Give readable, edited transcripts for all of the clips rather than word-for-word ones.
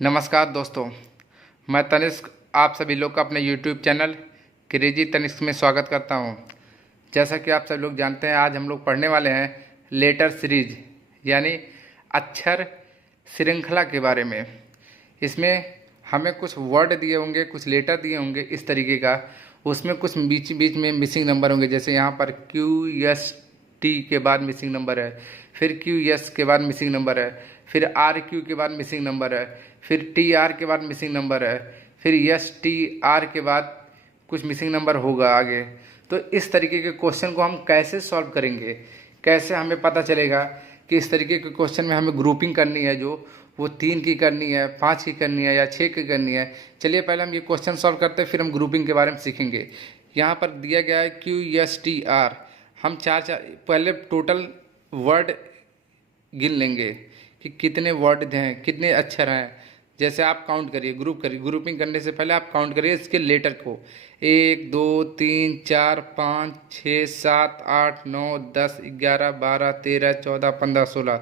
नमस्कार दोस्तों, मैं तनिष्क आप सभी लोग का अपने YouTube चैनल क्रेजी तनिष्क में स्वागत करता हूं। जैसा कि आप सभी लोग जानते हैं, आज हम लोग पढ़ने वाले हैं लेटर सीरीज यानी अक्षर श्रृंखला के बारे में। इसमें हमें कुछ वर्ड दिए होंगे, कुछ लेटर दिए होंगे इस तरीके का, उसमें कुछ बीच बीच में मिसिंग नंबर होंगे। जैसे यहाँ पर QST के बाद मिसिंग नंबर है, फिर QS के बाद मिसिंग नंबर है, फिर RQ के बाद मिसिंग नंबर है, फिर TR के बाद मिसिंग नंबर है, फिर STR के बाद कुछ मिसिंग नंबर होगा आगे। तो इस तरीके के क्वेश्चन को हम कैसे सॉल्व करेंगे, कैसे हमें पता चलेगा कि इस तरीके के क्वेश्चन में हमें ग्रुपिंग करनी है, जो वो 3 की करनी है, 5 की करनी है या 6 की करनी है। चलिए पहले हम ये क्वेश्चन सॉल्व करते हैं, फिर हम ग्रुपिंग के बारे में सीखेंगे। यहाँ पर दिया गया है QSTR। हम चार पहले टोटल वर्ड गिन लेंगे कि कितने वर्ड हैं, कितने अक्षर हैं। जैसे आप काउंट करिए, ग्रुपिंग करने से पहले आप काउंट करिए इसके लेटर को। 1 2 3 4 5 6 7 8 9 10 11 12 13 14 15 16।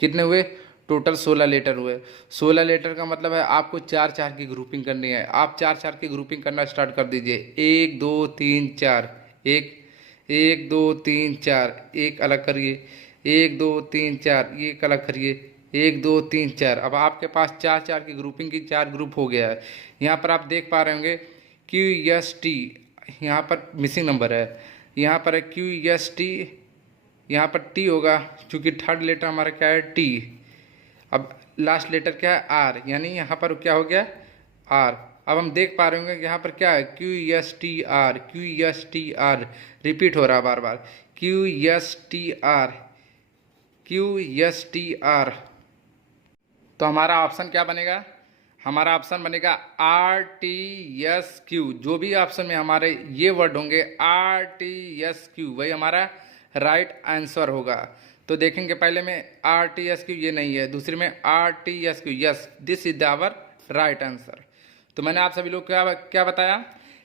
कितने हुए? टोटल 16 लेटर हुए। 16 लेटर का मतलब है आपको 4 4 की ग्रुपिंग करनी है। आप 4 4 की ग्रुपिंग करना स्टार्ट कर दीजिए। 1 2 3 4, एक 1 2 3 4, एक अलग करिए। 1 2 3 4, ये एक अलग करिए। 1 2 3 4। अब आपके पास 4 4 की ग्रुपिंग की 4 ग्रुप हो गया है। यहाँ पर आप देख पा रहे होंगे QST, यहाँ पर मिसिंग नंबर है। यहाँ पर है QST, यहाँ पर T होगा क्योंकि थर्ड लेटर हमारा क्या है? T। अब लास्ट लेटर क्या है? R, यानी यहाँ पर क्या हो गया? R। अब हम देख पा रहे होंगे यहाँ पर क्या है? QSTR, QSTR रिपीट हो रहा है बार बार। QSTR, QSTR। तो हमारा ऑप्शन क्या बनेगा? हमारा ऑप्शन बनेगा RTSQ। जो भी ऑप्शन में हमारे ये वर्ड होंगे RTSQ, वही हमारा राइट आंसर होगा। तो देखेंगे पहले में RTSQ ये नहीं है, दूसरे में RTSQ, yes this is our right answer. तो मैंने आप सभी लोग क्या बताया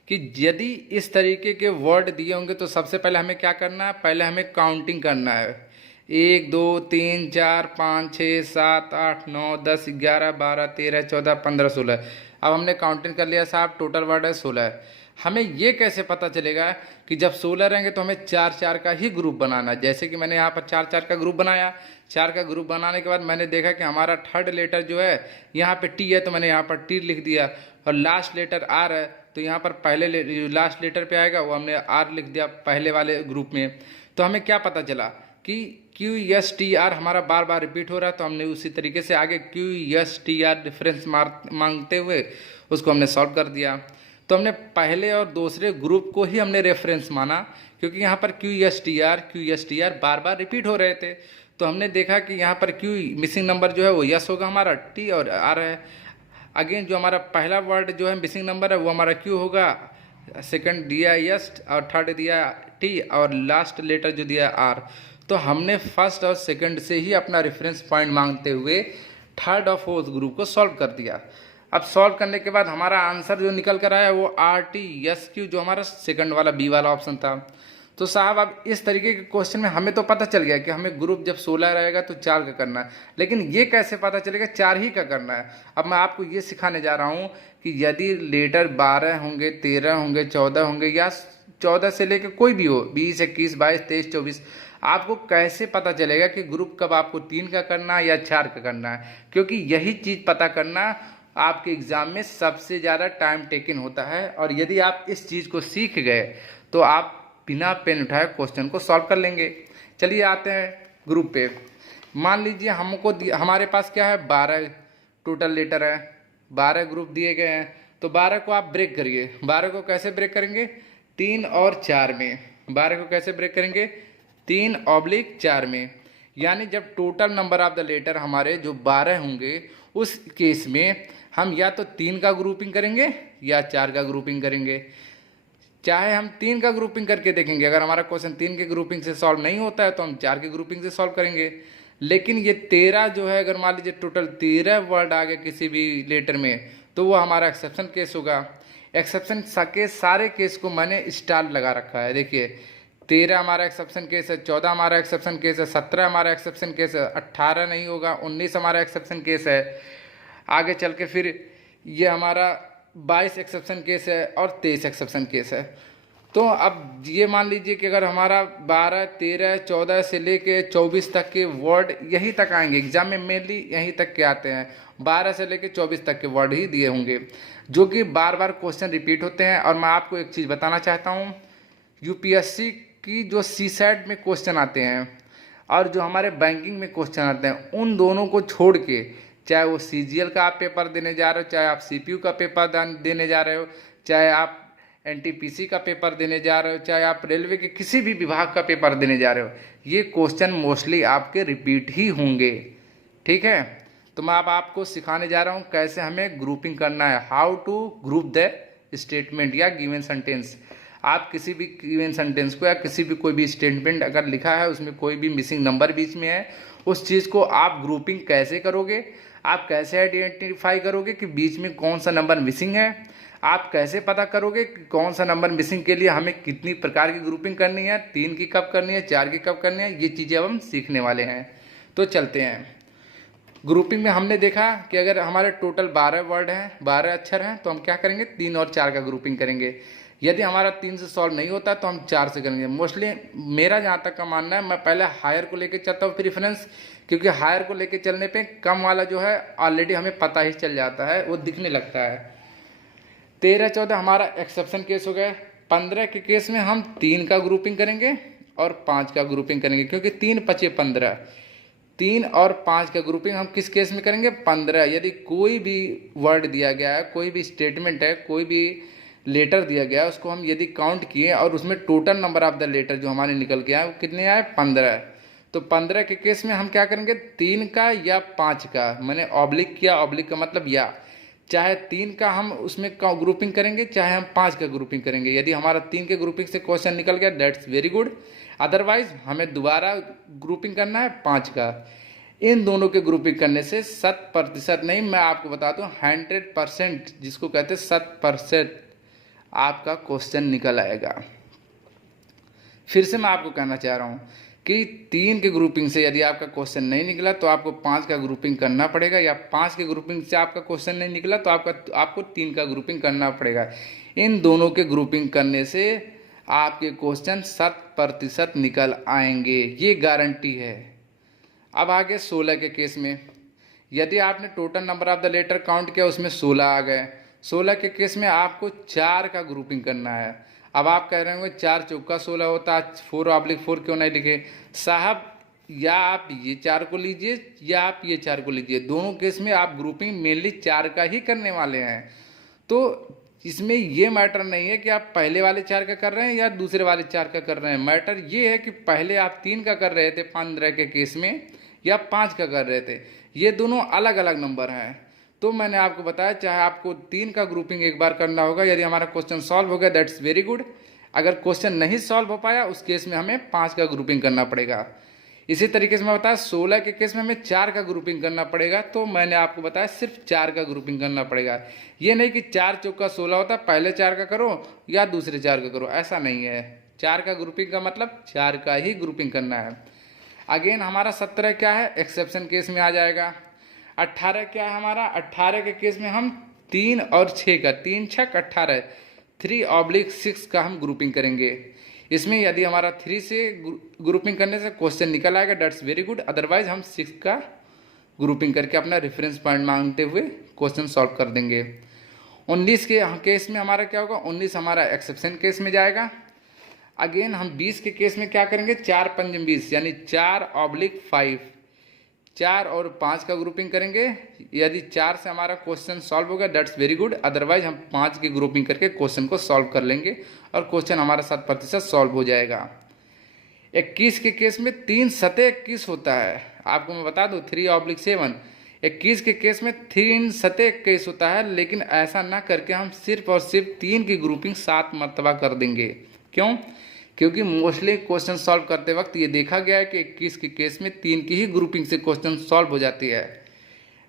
कि यदि इस तरीके के वर्ड दिए होंगे तो सबसे पहले हमें क्या करना है? पहले हमें काउंटिंग करना है। 1 2 3 4 5 6 7 8 9 10 11 12 13 14 15 16। अब हमने काउंटिंग कर लिया साहब, टोटल वर्ड है 16। हमें ये कैसे पता चलेगा कि जब 16 रहेंगे तो हमें 4 4 का ही ग्रुप बनाना है। जैसे कि मैंने यहाँ पर 4 4 का ग्रुप बनाया। 4 का ग्रुप बनाने के बाद मैंने देखा कि हमारा थर्ड लेटर जो है यहाँ पे T है, तो मैंने यहाँ पर T लिख दिया। और लास्ट लेटर R है, तो यहाँ पर पहले लास्ट लेटर पे आएगा, वो हमने R लिख दिया पहले वाले ग्रुप में। तो हमें क्या पता चला कि QSTR हमारा बार बार रिपीट हो रहा है, तो हमने उसी तरीके से आगे QSTR डिफरेंस मांगते हुए उसको हमने सॉल्व कर दिया। तो हमने पहले और दूसरे ग्रुप को ही हमने रेफरेंस माना, क्योंकि यहाँ पर QSTR बार बार रिपीट हो रहे थे। तो हमने देखा कि यहाँ पर Q मिसिंग नंबर जो है वो यस होगा हमारा, T और R है। अगेन जो हमारा पहला वर्ड जो है मिसिंग नंबर है वो हमारा Q होगा, सेकंड दिया यस और थर्ड दिया T और लास्ट लेटर जो दिया R। तो हमने फर्स्ट और सेकंड से ही अपना रेफरेंस पॉइंट मांगते हुए थर्ड और फोर्थ ग्रुप को सॉल्व कर दिया। अब सॉल्व करने के बाद हमारा आंसर जो निकल कर आया वो RTSQ, जो हमारा सेकंड वाला बी वाला ऑप्शन था। तो साहब अब इस तरीके के क्वेश्चन में हमें तो पता चल गया कि हमें ग्रुप जब 16 रहेगा तो 4 का करना है, लेकिन ये कैसे पता चलेगा 4 ही का करना है? अब मैं आपको ये सिखाने जा रहा हूँ कि यदि लेटर 12 होंगे, 13 होंगे, 14 होंगे या 14 से लेकर कोई भी हो, 20 21 22 23 24, आपको कैसे पता चलेगा कि ग्रुप कब आपको 3 का करना है या 4 का करना है? क्योंकि यही चीज़ पता करना आपके एग्ज़ाम में सबसे ज़्यादा टाइम टेकन होता है। और यदि आप इस चीज़ को सीख गए तो आप बिना पेन उठाए क्वेश्चन को सॉल्व कर लेंगे। चलिए आते हैं ग्रुप पे। मान लीजिए हमारे पास क्या है? 12 टोटल लेटर है, 12 ग्रुप दिए गए हैं। तो 12 को आप ब्रेक करिए। 12 को कैसे ब्रेक करेंगे? 3 और 4 में। 12 को कैसे ब्रेक करेंगे? 3/4 में। यानी जब total number of the letter हमारे जो 12 होंगे, उस केस में हम या तो 3 का ग्रुपिंग करेंगे या 4 का ग्रुपिंग करेंगे। चाहे हम 3 का ग्रुपिंग करके देखेंगे, अगर हमारा क्वेश्चन 3 के ग्रुपिंग से सॉल्व नहीं होता है तो हम 4 के ग्रुपिंग से सॉल्व करेंगे। लेकिन ये 13 जो है, अगर मान लीजिए टोटल 13 वर्ड आ गए किसी भी लेटर में, तो वो हमारा एक्सेप्शन केस होगा। एक्सेप्शन के सारे केस को मैंने स्टार लगा रखा है। देखिए 13 हमारा एक्सेप्शन केस है, 14 हमारा एक्सेप्शन केस है, 17 हमारा एक्सेप्शन केस है, 18 नहीं होगा, 19 हमारा एक्सेप्शन केस है, आगे चल के फिर ये हमारा 22 एक्सेप्शन केस है और 23 एक्सेप्शन केस है। तो अब ये मान लीजिए कि अगर हमारा 12, 13, 14 से लेके 24 तक के वर्ड यहीं तक आएंगे, एग्जाम में मेनली यहीं तक के आते हैं, 12 से लेके 24 तक के वर्ड ही दिए होंगे, जो कि बार बार क्वेश्चन रिपीट होते हैं। और मैं आपको एक चीज़ बताना चाहता हूँ, यूपीएससी की जो सीसैट में क्वेश्चन आते हैं और जो हमारे बैंकिंग में क्वेश्चन आते हैं, उन दोनों को छोड़ के, चाहे वो सीजीएल का आप पेपर देने जा रहे हो, चाहे आप सीपीयू का पेपर देने जा रहे हो, चाहे आप एनटीपीसी का पेपर देने जा रहे हो, चाहे आप रेलवे के किसी भी विभाग का पेपर देने जा रहे हो, ये क्वेश्चन मोस्टली आपके रिपीट ही होंगे। ठीक है, तो मैं अब आपको सिखाने जा रहा हूँ कैसे हमें ग्रुपिंग करना है, how to group the statement या गिवन सेंटेंस। आप किसी भी गिवन सेंटेंस को या किसी भी कोई भी स्टेटमेंट अगर लिखा है, उसमें कोई भी मिसिंग नंबर बीच में है, उस चीज़ को आप ग्रुपिंग कैसे करोगे, आप कैसे आइडेंटिफाई करोगे कि बीच में कौन सा नंबर मिसिंग है, आप कैसे पता करोगे कि कौन सा नंबर मिसिंग के लिए हमें कितनी प्रकार की ग्रुपिंग करनी है, 3 की कब करनी है, 4 की कब करनी है, ये चीज़ें अब हम सीखने वाले हैं। तो चलते हैं। ग्रुपिंग में हमने देखा कि अगर हमारे टोटल 12 वर्ड हैं, 12 अक्षर हैं, तो हम क्या करेंगे, 3 और 4 का ग्रुपिंग करेंगे। यदि हमारा 3 से सॉल्व नहीं होता तो हम 4 से करेंगे। मोस्टली मेरा जहाँ तक का मानना है, मैं पहले हायर को लेकर चलता हूँ प्रेफरेंस, क्योंकि हायर को लेकर चलने पे कम वाला जो है ऑलरेडी हमें पता ही चल जाता है, वो दिखने लगता है। 13, 14 हमारा एक्सेप्शन केस हो गया। 15 के केस में हम 3 का ग्रुपिंग करेंगे और 5 का ग्रुपिंग करेंगे, क्योंकि 3 5 15, 3 और 5 का ग्रुपिंग हम किस केस में करेंगे, 15। यदि कोई भी वर्ड दिया गया है, कोई भी स्टेटमेंट है, कोई भी लेटर दिया गया है, उसको हम यदि काउंट किए और उसमें total number of the letter जो हमारे निकल के आए वो कितने आए, 15। तो 15 के केस में हम क्या करेंगे, 3 का या 5 का, मैंने ऑब्लिक किया, ऑब्लिक का मतलब या, चाहे 3 का हम उसमें ग्रुपिंग करेंगे, चाहे हम 5 का ग्रुपिंग करेंगे। यदि हमारा 3 के ग्रुपिंग से क्वेश्चन निकल गया, दैट्स वेरी गुड, अदरवाइज हमें दोबारा ग्रुपिंग करना है 5 का। इन दोनों के ग्रुपिंग करने से 100% नहीं, मैं आपको बता दूं 100%, जिसको कहते हैं 100%, आपका क्वेश्चन निकल आएगा। फिर से मैं आपको कहना चाह रहा हूँ कि 3 के ग्रुपिंग से यदि आपका क्वेश्चन नहीं निकला तो आपको 5 का ग्रुपिंग करना पड़ेगा, या 5 के ग्रुपिंग से आपका क्वेश्चन नहीं निकला तो आपको 3 का ग्रुपिंग करना पड़ेगा। इन दोनों के ग्रुपिंग करने से आपके क्वेश्चन 100% निकल आएंगे, ये गारंटी है। अब आगे 16 के केस में, यदि आपने total number of the letter count किया, उसमें 16 आ गए। 16 के केस में आपको 4 का ग्रुपिंग करना है। अब आप कह रहे होंगे 4 चौका 16 होता, 4/4 क्यों नहीं लिखे साहब, या आप ये 4 को लीजिए या आप ये 4 को लीजिए, दोनों केस में आप ग्रुपिंग मेनली 4 का ही करने वाले हैं। तो इसमें ये मैटर नहीं है कि आप पहले वाले 4 का कर रहे हैं या दूसरे वाले 4 का कर रहे हैं, मैटर ये है कि पहले आप 3 का कर रहे थे 15 के केस में, या 5 का कर रहे थे, ये दोनों अलग अलग नंबर हैं। तो मैंने आपको बताया, चाहे आपको 3 का ग्रुपिंग एक बार करना होगा, यदि हमारा क्वेश्चन सॉल्व हो गया दैट्स वेरी गुड, अगर क्वेश्चन नहीं सॉल्व हो पाया उस केस में हमें 5 का ग्रुपिंग करना पड़ेगा। इसी तरीके से मैं बताया 16 के केस में हमें 4 का ग्रुपिंग करना पड़ेगा, तो मैंने आपको बताया सिर्फ 4 का ग्रुपिंग करना पड़ेगा। ये नहीं कि 4 चौका 16 होता, पहले 4 का करो या दूसरे 4 का करो, ऐसा नहीं है। 4 का ग्रुपिंग का मतलब 4 का ही ग्रुपिंग करना है। अगेन हमारा 17 क्या है, एक्सेप्शन केस में आ जाएगा। 18 क्या है हमारा, 18 के केस में हम 3 और 6 का, 3 6 18, 3/6 का हम ग्रुपिंग करेंगे। इसमें यदि हमारा 3 से ग्रुपिंग करने से क्वेश्चन निकल आएगा दैट्स वेरी गुड, अदरवाइज हम 6 का ग्रुपिंग करके अपना रेफरेंस पॉइंट मांगते हुए क्वेश्चन सॉल्व कर देंगे। 19 के केस में हमारा क्या होगा, 19 हमारा एक्सेप्शन केस में जाएगा। अगेन हम 20 के केस में क्या करेंगे, 4 5 20 यानी 4/5, 4 और 5 का ग्रुपिंग करेंगे। यदि 4 से हमारा क्वेश्चन सॉल्व होगा दैट्स वेरी गुड, अदरवाइज हम 5 की ग्रुपिंग करके क्वेश्चन को सॉल्व कर लेंगे और क्वेश्चन हमारा 100% सॉल्व हो जाएगा। 21 के केस में 3 सते 21 होता है, आपको मैं बता दूं 3/7। 21 के केस में 3 सते 21 होता है, लेकिन ऐसा ना करके हम सिर्फ और सिर्फ 3 की ग्रुपिंग 7 मरतबा कर देंगे। क्यों, क्योंकि मोस्टली क्वेश्चन सॉल्व करते वक्त ये देखा गया है कि 21 के केस में 3 की ही ग्रुपिंग से क्वेश्चन सॉल्व हो जाती है।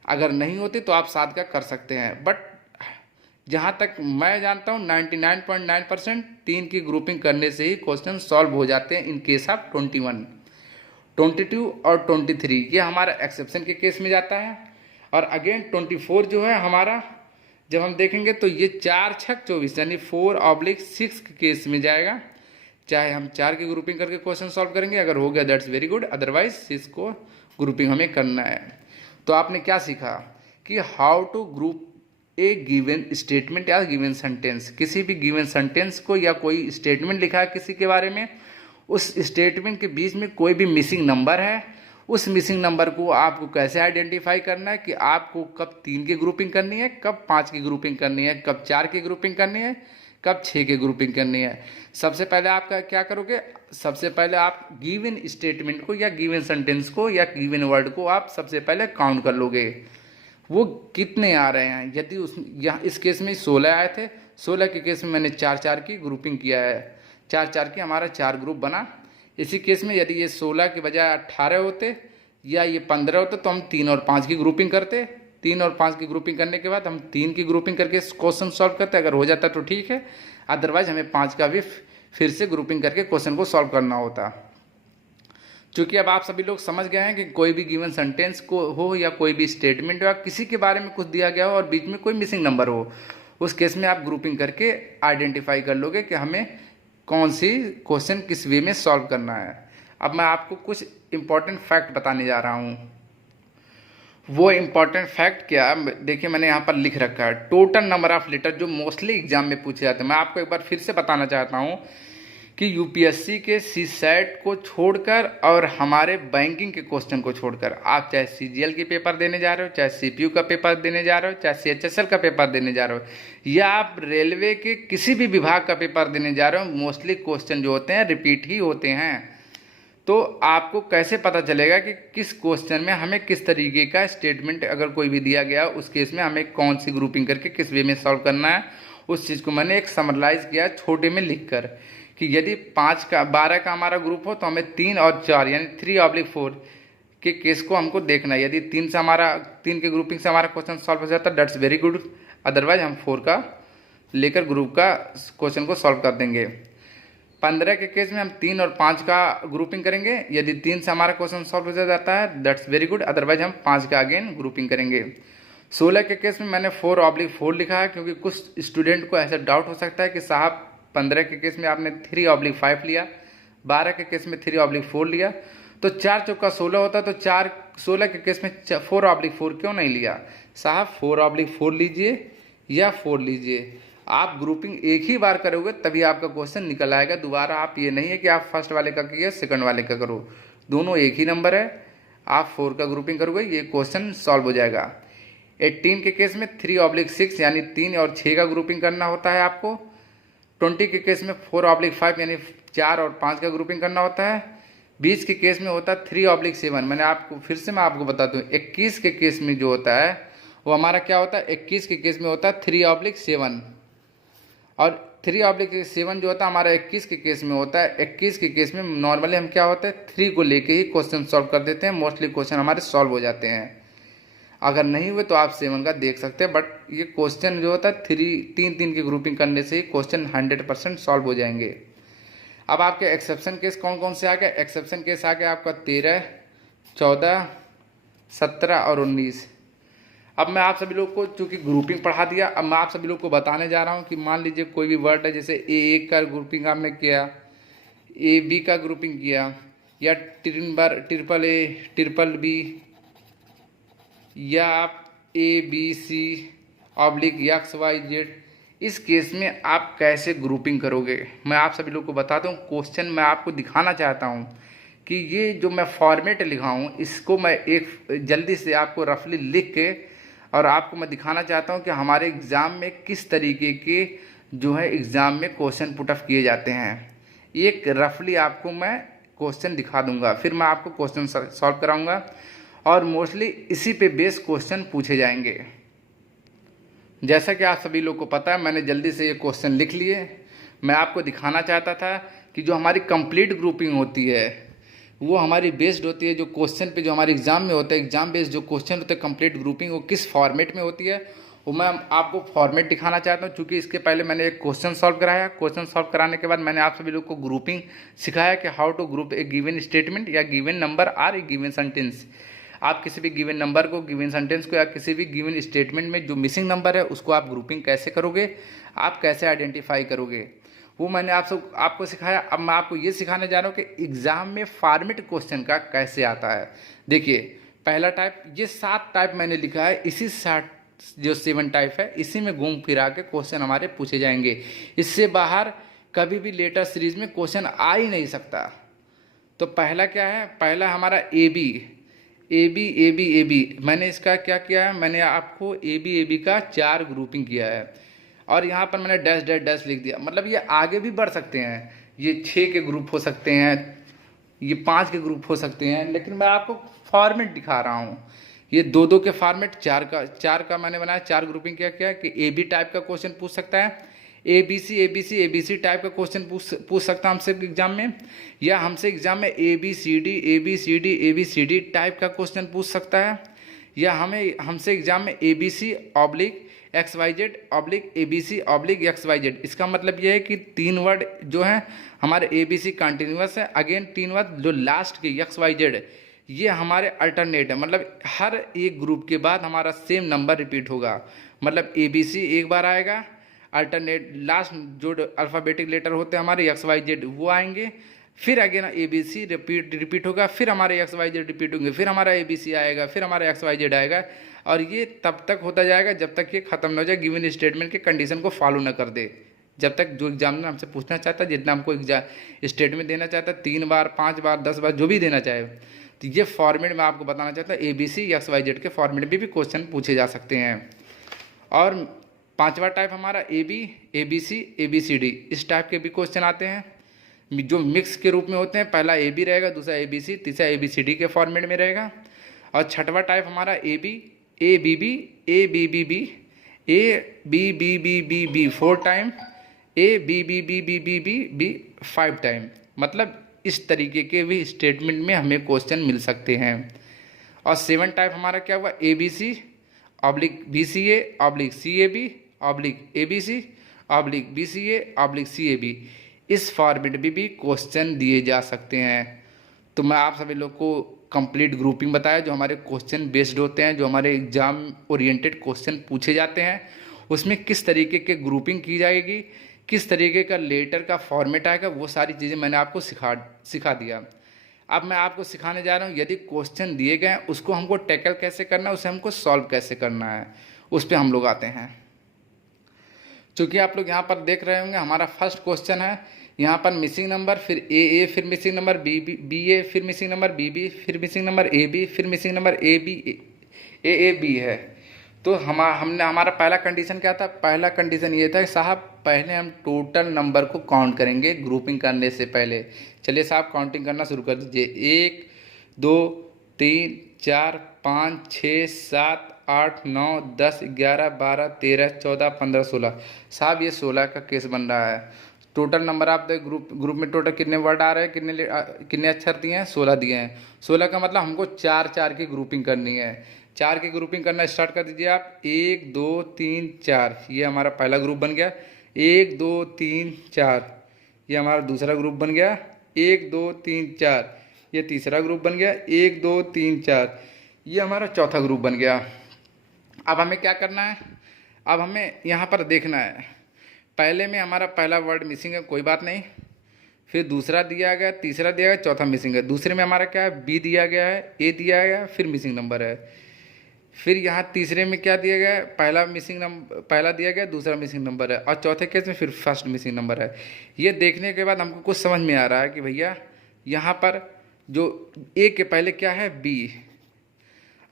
अगर नहीं होती तो आप 7 का कर सकते हैं, बट जहाँ तक मैं जानता हूँ 99.9% 3 की ग्रुपिंग करने से ही क्वेश्चन सॉल्व हो जाते हैं इन केस ऑफ 21, 22 और 23। ये हमारा एक्सेप्शन के केस में जाता है। और अगेन 24 जो है हमारा, जब हम देखेंगे तो ये 4 छक 24 यानी 4/6 के केस में जाएगा। चाहे हम 4 की ग्रुपिंग करके क्वेश्चन सॉल्व करेंगे, अगर हो गया दैट्स वेरी गुड, अदरवाइज इसको ग्रुपिंग हमें करना है। तो आपने क्या सीखा कि how to group a given statement या गिवन सेंटेंस। किसी भी गिवन सेंटेंस को या कोई स्टेटमेंट लिखा है किसी के बारे में, उस स्टेटमेंट के बीच में कोई भी मिसिंग नंबर है, उस मिसिंग नंबर को आपको कैसे आइडेंटिफाई करना है कि आपको कब 3 की ग्रुपिंग करनी है, कब 5 की ग्रुपिंग करनी है, कब 4 की ग्रुपिंग करनी है, कब 6 की ग्रुपिंग करनी है। सबसे पहले आपका क्या करोगे, सबसे पहले आप गिवन स्टेटमेंट को या गिवन सेंटेंस को या गिवन वर्ड को आप सबसे पहले काउंट कर लोगे, वो कितने आ रहे हैं। यदि यहाँ इस केस में 16 आए थे, 16 के केस में मैंने 4-4 की ग्रुपिंग किया है, 4-4 की हमारा 4 ग्रुप बना। इसी केस में यदि ये 16 के बजाय 18 होते या ये 15 होते तो हम 3 और 5 की ग्रुपिंग करते। 3 और 5 की ग्रुपिंग करने के बाद हम 3 की ग्रुपिंग करके क्वेश्चन सॉल्व करते। अगर हो जाता तो ठीक है, अदरवाइज हमें 5 का भी फिर से ग्रुपिंग करके क्वेश्चन को सॉल्व करना होता। चूँकि अब आप सभी लोग समझ गए हैं कि कोई भी गिवन सेंटेंस को हो या कोई भी स्टेटमेंट हो या किसी के बारे में कुछ दिया गया हो और बीच में कोई मिसिंग नंबर हो, उस केस में आप ग्रुपिंग करके आइडेंटिफाई कर लोगे कि हमें कौन सी क्वेश्चन किस वे में सॉल्व करना है। अब मैं आपको कुछ इंपॉर्टेंट फैक्ट बताने जा रहा हूँ। वो इम्पॉर्टेंट फैक्ट क्या, देखिए मैंने यहाँ पर लिख रखा है टोटल नंबर ऑफ लेटर जो मोस्टली एग्जाम में पूछे जाते हैं। मैं आपको एक बार फिर से बताना चाहता हूँ कि यूपीएससी के सीसैट को छोड़कर और हमारे बैंकिंग के क्वेश्चन को छोड़कर, आप चाहे सीजीएल के पेपर देने जा रहे हो, चाहे सीपीयू का पेपर देने जा रहे हो, चाहे सीएचएसएल का पेपर देने जा रहे हो, या आप रेलवे के किसी भी विभाग का पेपर देने जा रहे हो, मोस्टली क्वेश्चन जो होते हैं रिपीट ही होते हैं। तो आपको कैसे पता चलेगा कि किस क्वेश्चन में हमें किस तरीके का स्टेटमेंट अगर कोई भी दिया गया उस केस में हमें कौन सी ग्रुपिंग करके किस वे में सॉल्व करना है, उस चीज़ को मैंने एक समराइज किया छोटे में लिखकर कि यदि 12 का हमारा ग्रुप हो तो हमें 3 और 4 यानी 3/4 के केस को हमको देखना है। यदि 3 के ग्रुपिंग से हमारा क्वेश्चन सॉल्व हो जाता है दैट्स वेरी गुड, अदरवाइज हम 4 का लेकर ग्रुप का क्वेश्चन को सॉल्व कर देंगे। 15 के केस में हम 3 और 5 का ग्रुपिंग करेंगे। यदि 3 से हमारा क्वेश्चन सॉल्व हो जाता है दैट्स वेरी गुड, अदरवाइज हम 5 का अगेन ग्रुपिंग करेंगे। 16 के केस में मैंने 4/4 लिखा है क्योंकि कुछ स्टूडेंट को ऐसा डाउट हो सकता है कि साहब 15 के केस में आपने 3/5 लिया, 12 के केस में 3/4 लिया, तो 4 चौका 16 होता तो 16 के केस में 4/4 क्यों नहीं लिया। साहब 4/4 लीजिए या 4 लीजिए, आप ग्रुपिंग एक ही बार करोगे तभी आपका क्वेश्चन निकल आएगा। दोबारा आप ये नहीं है कि आप फर्स्ट वाले का किए सेकंड वाले का करो, दोनों एक ही नंबर है, आप 4 का ग्रुपिंग करोगे ये क्वेश्चन सॉल्व हो जाएगा। 18 के केस में 3/6 यानी 3 और 6 का ग्रुपिंग करना होता है आपको। 20 के केस में 4/5 यानी 4 और 5 का ग्रुपिंग करना होता है। 20 के केस में होता है 3/7। मैं आपको बता दूं 21 के केस में जो होता है वो हमारा क्या होता है, 21 के केस में होता है 3/7 और 3/7 जो होता है हमारा 21 के केस में होता है। 21 के केस में नॉर्मली हम क्या होता है 3 को लेके ही क्वेश्चन सॉल्व कर देते हैं, मोस्टली क्वेश्चन हमारे सॉल्व हो जाते हैं। अगर नहीं हुए तो आप 7 का देख सकते हैं, बट ये क्वेश्चन जो होता है 3 की ग्रुपिंग करने से ही क्वेश्चन 100% सॉल्व हो जाएंगे। अब आपके एक्सेप्शन केस कौन कौन से आ गए, एक्सेप्शन केस आ गया आपका 13, 14, 17 और 19। अब मैं आप सभी लोग को चूँकि ग्रुपिंग पढ़ा दिया, अब मैं आप सभी लोग को बताने जा रहा हूँ कि मान लीजिए कोई भी वर्ड है, जैसे ए का ग्रुपिंग आपने किया, AB का ग्रुपिंग किया, या ट्रिपल A, ट्रिपल B, या आप ABC/XYZ। इस केस में आप कैसे ग्रुपिंग करोगे मैं आप सभी लोग को बताता हूँ। क्वेश्चन मैं आपको दिखाना चाहता हूँ कि ये जो मैं फॉर्मेट लिखा हूँ इसको मैं एक जल्दी से आपको रफली लिख के और आपको मैं दिखाना चाहता हूँ कि हमारे एग्ज़ाम में किस तरीके के जो है एग्ज़ाम में क्वेश्चन पुटअप किए जाते हैं। एक रफली आपको मैं क्वेश्चन दिखा दूंगा, फिर मैं आपको क्वेश्चन सॉल्व कराऊंगा और मोस्टली इसी पे बेस क्वेश्चन पूछे जाएंगे। जैसा कि आप सभी लोग को पता है मैंने जल्दी से ये क्वेश्चन लिख लिए। मैं आपको दिखाना चाहता था कि जो हमारी कंप्लीट ग्रुपिंग होती है वो हमारी बेस्ड होती है जो क्वेश्चन पे जो हमारे एग्जाम में होता है, एग्जाम बेस्ड जो क्वेश्चन होते हैं कंप्लीट ग्रुपिंग वो किस फॉर्मेट में होती है वो मैं आपको फॉर्मेट दिखाना चाहता हूँ। चूँकि इसके पहले मैंने एक क्वेश्चन सॉल्व कराया, क्वेश्चन सॉल्व कराने के बाद मैंने आप सभी लोग को ग्रुपिंग सिखाया कि how to group a given statement या given number or a given sentence. आप किसी भी गिवन नंबर को, गिवन सेंटेंस को या किसी भी गिवन स्टेटमेंट में जो मिसिंग नंबर है उसको आप ग्रुपिंग कैसे करोगे, आप कैसे आइडेंटिफाई करोगे, वो मैंने आपको सिखाया। अब मैं आपको ये सिखाने जा रहा हूँ कि एग्ज़ाम में फॉर्मेट क्वेश्चन का कैसे आता है। देखिए पहला टाइप, ये 7 टाइप मैंने लिखा है, इसी 7 जो 7 टाइप है इसी में घूम फिरा के क्वेश्चन हमारे पूछे जाएंगे। इससे बाहर कभी भी लेटर सीरीज में क्वेश्चन आ ही नहीं सकता। तो पहला क्या है, पहला हमारा ए बी। मैंने इसका क्या किया है, मैंने आपको ए बी का 4 ग्रुपिंग किया है और यहाँ पर मैंने डैश डैश डैश लिख दिया। मतलब ये आगे भी बढ़ सकते हैं, ये 6 के ग्रुप हो सकते हैं, ये 5 के ग्रुप हो सकते हैं, लेकिन मैं आपको फॉर्मेट दिखा रहा हूँ। ये 2-2 के फॉर्मेट, 4 का मैंने बनाया। 4 ग्रुपिंग क्या क्या कि ए बी टाइप का क्वेश्चन पूछ सकता है, ए बी सी टाइप का क्वेश्चन पूछ सकता है हमसे एग्जाम में, या हमसे एग्जाम में A B C D type का क्वेश्चन पूछ सकता है, या हमसे एग्जाम में A B C oblique X Y Z oblique A B C oblique X Y Z. इसका मतलब ये है कि 3 वर्ड जो हैं हमारे ए बी सी कंटिन्यूस है, अगेन 3 वर्ड जो लास्ट के एक्स वाई जेड ये हमारे अल्टरनेट है। मतलब हर एक ग्रुप के बाद हमारा सेम नंबर रिपीट होगा। मतलब ए बी सी एक बार आएगा, अल्टरनेट लास्ट जो अल्फ़ाबेटिक लेटर होते हैं हमारे एक्स वाई जेड वो आएंगे, फिर again A B C repeat होगा, फिर हमारे एक्स वाई जेड रिपीट होंगे, फिर हमारा ए बी सी आएगा, फिर हमारा एक्स वाई जेड आएगा, और ये तब तक होता जाएगा जब तक ये ख़त्म न हो जाए, गिवन स्टेटमेंट के कंडीशन को फॉलो न कर दे। जब तक जो एग्जामिनर हमसे पूछना चाहता है, जितना हमको स्टेटमेंट देना चाहता है, 3 बार 5 बार 10 बार जो भी देना चाहे, तो ये फॉर्मेट में आपको बताना चाहता हूँ। A B C X Y Z के फॉर्मेट में भी क्वेश्चन पूछे जा सकते हैं। और 5वां टाइप हमारा ए बी सी डी, इस टाइप के भी क्वेश्चन आते हैं जो मिक्स के रूप में होते हैं। पहला ए बी रहेगा, दूसरा ए बी सी, तीसरा ए बी सी डी के फॉर्मेट में रहेगा। और 6वां टाइप हमारा A B B 4 time, A B 5 time. मतलब इस तरीके के भी स्टेटमेंट में हमें क्वेश्चन मिल सकते हैं। और 7 टाइप हमारा क्या हुआ, A B C oblique B C A oblique C A B oblique A B C oblique B C A oblique C A B. इस फॉर्मेट में भी क्वेश्चन दिए जा सकते हैं। तो मैं आप सभी लोग को कंप्लीट ग्रुपिंग बताया, जो हमारे क्वेश्चन बेस्ड होते हैं, जो हमारे एग्जाम ओरिएंटेड क्वेश्चन पूछे जाते हैं, उसमें किस तरीके के ग्रुपिंग की जाएगी, किस तरीके का लेटर का फॉर्मेट आएगा, वो सारी चीज़ें मैंने आपको सिखा दिया। अब मैं आपको सिखाने जा रहा हूँ, यदि क्वेश्चन दिए गए उसको हमको टैकल कैसे करना है, उसे हमको सॉल्व कैसे करना है, उस पर हम लोग आते हैं। चूँकि आप लोग यहाँ पर देख रहे होंगे हमारा फर्स्ट क्वेश्चन है, यहाँ पर मिसिंग नंबर, फिर ए फिर मिसिंग नंबर बी ए, फिर मिसिंग नंबर बी फिर मिसिंग नंबर ए बी, फिर मिसिंग नंबर ए बी है। तो हमारा पहला कंडीशन क्या था, पहला कंडीशन ये था कि साहब पहले हम टोटल नंबर को काउंट करेंगे ग्रुपिंग करने से पहले। चलिए साहब काउंटिंग करना शुरू कर दीजिए। 1 2 3 4 5 6 7 8 9 10 11 12 13 14 15 16। साहब ये 16 का केस बन रहा है। टोटल नंबर आप देख, ग्रुप में टोटल कितने वर्ड आ रहे हैं, कितने अक्षर दिए हैं, 16 दिए हैं। 16 का मतलब हमको 4 की ग्रुपिंग करनी है। 4 की ग्रुपिंग करना स्टार्ट कर दीजिए आप। 1 2 3 4, ये हमारा पहला ग्रुप बन गया। 1 2 3 4, ये हमारा दूसरा ग्रुप बन गया। 1 2 3 4, ये तीसरा ग्रुप बन गया। 1 2 3 4, ये हमारा चौथा ग्रुप बन गया। अब हमें क्या करना है, अब हमें यहाँ पर देखना है। पहले में हमारा पहला वर्ड मिसिंग है, कोई बात नहीं। फिर दूसरा दिया गया, तीसरा दिया गया, चौथा मिसिंग है। दूसरे में हमारा क्या है, बी दिया गया है, ए दिया गया, फिर मिसिंग नंबर है। फिर यहाँ तीसरे में क्या दिया गया है, पहला दिया गया, दूसरा मिसिंग नंबर है, और चौथे केस में फिर फर्स्ट मिसिंग नंबर है। ये देखने के बाद हमको कुछ समझ में आ रहा है कि भैया यहाँ पर जो ए के पहले क्या है, बी,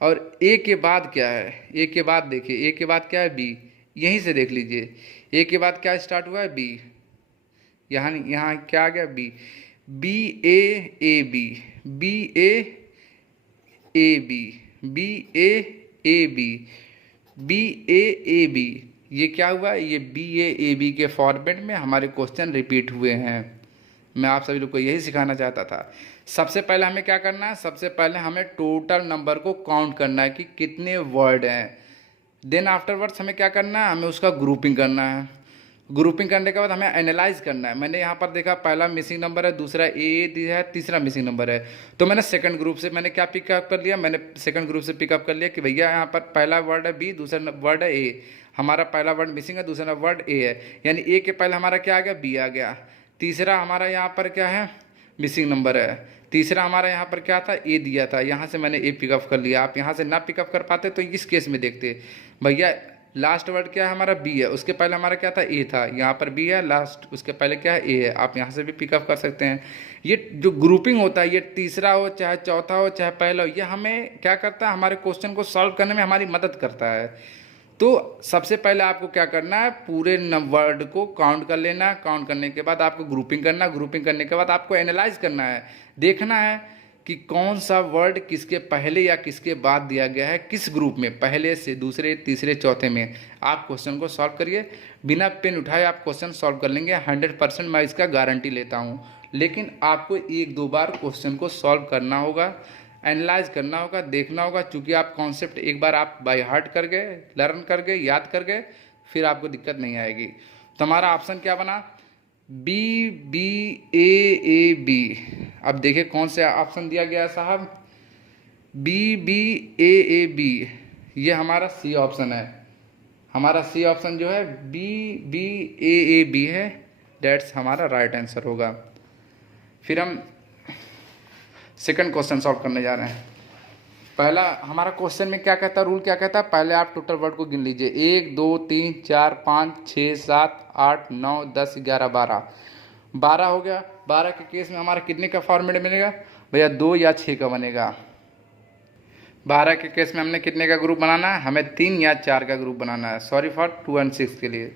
और ए के बाद क्या है, ए के बाद देखिए, ए के बाद क्या है, बी। यहीं से देख लीजिए, ए के बाद क्या स्टार्ट हुआ है, बी। यहाँ क्या आ गया, B A B, B A B, B A B. ये क्या हुआ, ये बी ए बी के फॉर्मेट में हमारे क्वेश्चन रिपीट हुए हैं। मैं आप सभी लोग को यही सिखाना चाहता था। सबसे पहले हमें क्या करना है, सबसे पहले हमें टोटल नंबर को काउंट करना है कि कितने वर्ड हैं। देन आफ्टरवर्ड्स हमें क्या करना है, हमें उसका ग्रुपिंग करना है। ग्रुपिंग करने के बाद हमें एनालाइज करना है। मैंने यहाँ पर देखा पहला मिसिंग नंबर है, दूसरा ए दिया है, तीसरा मिसिंग नंबर है। तो मैंने सेकंड ग्रुप से मैंने क्या पिकअप कर लिया, मैंने सेकंड ग्रुप से पिकअप कर लिया कि भैया यहाँ पर पहला वर्ड है बी, दूसरा वर्ड है ए। हमारा पहला वर्ड मिसिंग है, दूसरा वर्ड ए है, यानी ए के पहले हमारा क्या आ गया, बी आ गया। तीसरा हमारा यहाँ पर क्या है, मिसिंग नंबर है। तीसरा हमारा यहाँ पर क्या था, ए दिया था, यहाँ से मैंने ए पिकअप कर लिया। आप यहाँ से ना पिकअप कर पाते तो इस केस में देखते भैया लास्ट वर्ड क्या है हमारा, बी है, उसके पहले हमारा क्या था, ए था, यहाँ पर बी है, लास्ट उसके पहले क्या है, ए है। आप यहाँ से भी पिकअप कर सकते हैं। ये जो ग्रुपिंग होता है, ये तीसरा हो चाहे चौथा हो चाहे पहला हो, ये हमें क्या करता है, हमारे क्वेश्चन को सॉल्व करने में हमारी मदद करता है। तो सबसे पहले आपको क्या करना है, पूरे वर्ड को काउंट कर लेना। काउंट करने के बाद आपको ग्रुपिंग करना। ग्रुपिंग करने के बाद आपको एनालाइज करना है, देखना है कि कौन सा वर्ड किसके पहले या किसके बाद दिया गया है, किस ग्रुप में, पहले से, दूसरे, तीसरे, चौथे में। आप क्वेश्चन को सॉल्व करिए, बिना पेन उठाए आप क्वेश्चन सॉल्व कर लेंगे। 100% मैं इसका गारंटी लेता हूँ। लेकिन आपको एक दो बार क्वेश्चन को सॉल्व करना होगा, एनालाइज करना होगा, देखना होगा। चूँकि आप कॉन्सेप्ट एक बार आप बाय हार्ट कर गए, लर्न कर गए, याद कर गए, फिर आपको दिक्कत नहीं आएगी। तो हमारा ऑप्शन क्या बना, बी बी ए बी। अब देखिए कौन से ऑप्शन दिया गया है साहब, बी बी ए बी, ये हमारा सी ऑप्शन है। हमारा सी ऑप्शन जो है बी बी ए बी है, डेट्स हमारा राइट आंसर होगा। फिर हम सेकंड क्वेश्चन सॉल्व करने जा रहे हैं। पहला हमारा क्वेश्चन में क्या कहता है, रूल क्या कहता है, पहले आप टोटल वर्ड को गिन लीजिए। 1 2 3 4 5 6 7 8 9 10 11 12। 12 हो गया। 12 के केस में हमारा कितने का फॉर्मेट मिलेगा भैया, 2 या 6 का बनेगा। 12 के केस में हमने कितने का ग्रुप बनाना है, हमें 3 या 4 का ग्रुप बनाना है। सॉरी फॉर 2 और 6 के लिए।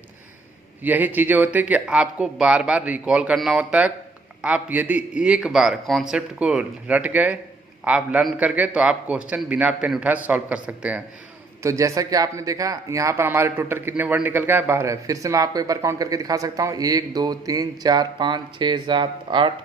यही चीज़ें होती है कि आपको बार बार रिकॉल करना होता है। आप यदि एक बार कॉन्सेप्ट को रट गए, आप लर्न कर गए, तो आप क्वेश्चन बिना पेन उठाए सॉल्व कर सकते हैं। तो जैसा कि आपने देखा यहाँ पर हमारे टोटल कितने वर्ड निकल गए, 12। फिर से मैं आपको एक बार काउंट करके दिखा सकता हूँ, 1 2 3 4 5 6 7 8